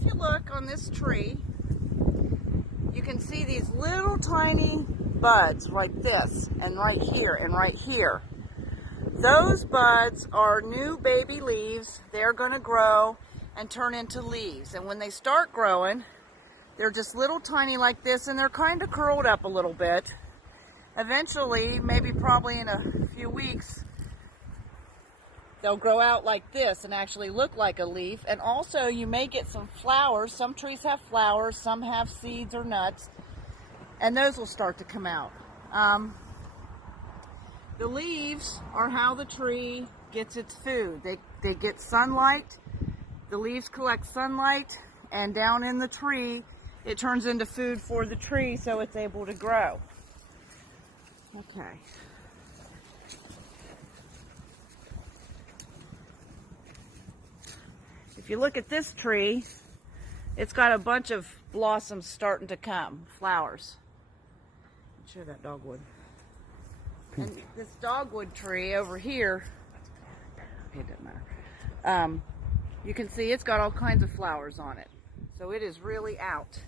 if you look on this tree, you can see these little tiny buds like this, and right here, and right here. Those buds are new baby leaves. They're going to grow and turn into leaves. And when they start growing, they're just little tiny like this, and they're kind of curled up a little bit. Eventually, maybe probably in a few weeks, they'll grow out like this and actually look like a leaf. And also, you may get some flowers. Some trees have flowers, some have seeds or nuts, and those will start to come out. The leaves are how the tree gets its food. They get sunlight. The leaves collect sunlight, and down in the tree, it turns into food for the tree so it's able to grow. Okay. If you look at this tree, it's got a bunch of blossoms starting to come, flowers. I'm sure that dogwood. And this dogwood tree over here, it doesn't matter. You can see it's got all kinds of flowers on it. So it is really out.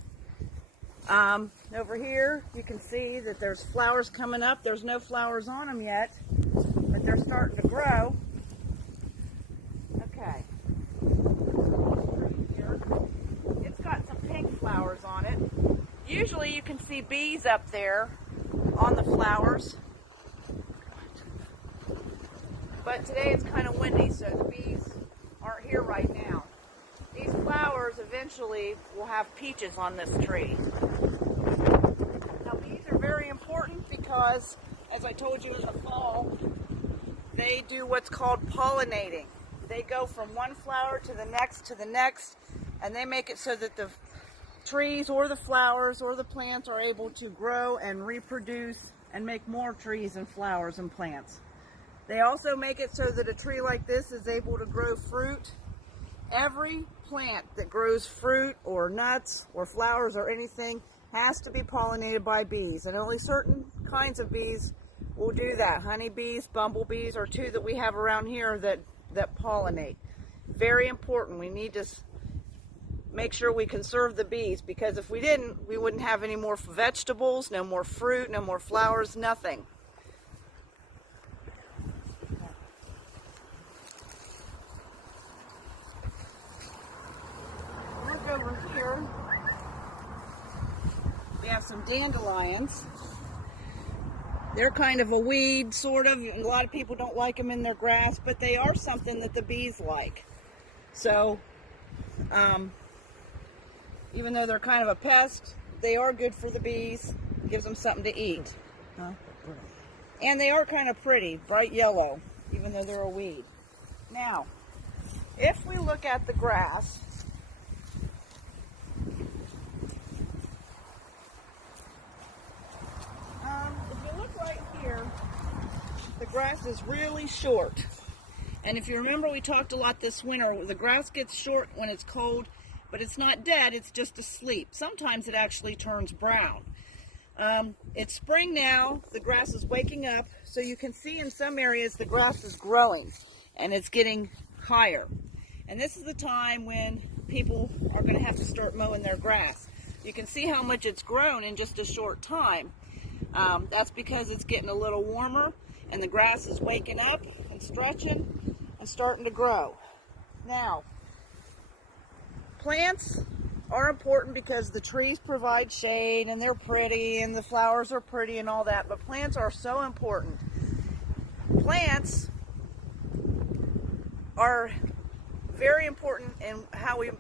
Over here, you can see that there's flowers coming up. There's no flowers on them yet, but they're starting to grow. Okay. Here, it's got some pink flowers on it. Usually you can see bees up there on the flowers. But today it's kind of windy, so the bees aren't here right now. These flowers eventually will have peaches on this tree. Now bees are very important because, as I told you in the fall, they do what's called pollinating. They go from one flower to the next, and they make it so that the trees or the flowers or the plants are able to grow and reproduce and make more trees and flowers and plants. They also make it so that a tree like this is able to grow fruit. Every plant that grows fruit or nuts or flowers or anything has to be pollinated by bees, and only certain kinds of bees will do that. Honeybees, bumblebees are two that we have around here that pollinate. Very important. We need to make sure we conserve the bees, because if we didn't, we wouldn't have any more vegetables, no more fruit, no more flowers, nothing. Over here, we have some dandelions. They're kind of a weed, sort of. A lot of people don't like them in their grass, but they are something that the bees like. So, even though they're kind of a pest, they are good for the bees. Gives them something to eat. And they are kind of pretty, bright yellow, even though they're a weed. Now, if we look at the grass, the grass is really short. And if you remember, we talked a lot this winter, the grass gets short when it's cold, but it's not dead, it's just asleep. Sometimes it actually turns brown. It's spring now, the grass is waking up, so you can see in some areas the grass is growing and it's getting higher. And this is the time when people are going to have to start mowing their grass. You can see how much it's grown in just a short time. That's because it's getting a little warmer and the grass is waking up and stretching and starting to grow. Now, plants are important because the trees provide shade and they're pretty and the flowers are pretty and all that, but plants are so important. Plants are very important in how we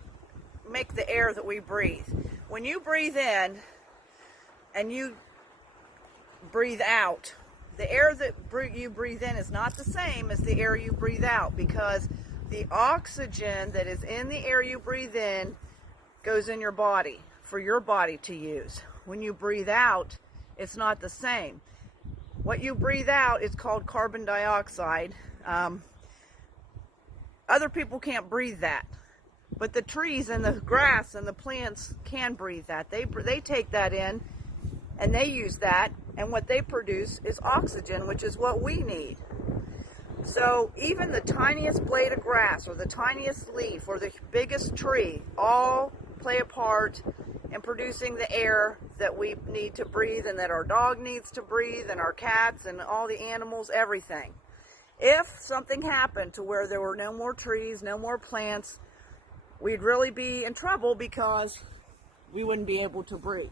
make the air that we breathe. When you breathe in and you breathe out, the air that you breathe in is not the same as the air you breathe out, because the oxygen that is in the air you breathe in goes in your body for your body to use. When you breathe out, it's not the same. What you breathe out is called carbon dioxide. Other people can't breathe that, but the trees and the grass and the plants can breathe that. They take that in and they use that, and what they produce is oxygen, which is what we need. So even the tiniest blade of grass or the tiniest leaf or the biggest tree all play a part in producing the air that we need to breathe and that our dog needs to breathe and our cats and all the animals, everything. If something happened to where there were no more trees, no more plants, we'd really be in trouble because we wouldn't be able to breathe.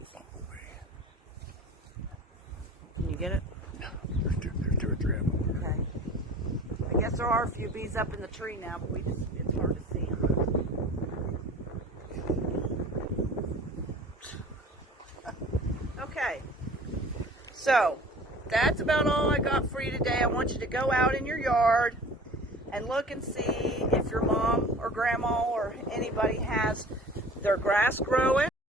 Can you get it? No, there's two or three of them. Okay. I guess there are a few bees up in the tree now, but it's hard to see them. Okay. So, that's about all I got for you today. I want you to go out in your yard and look and see if your mom or grandma or anybody has their grass growing,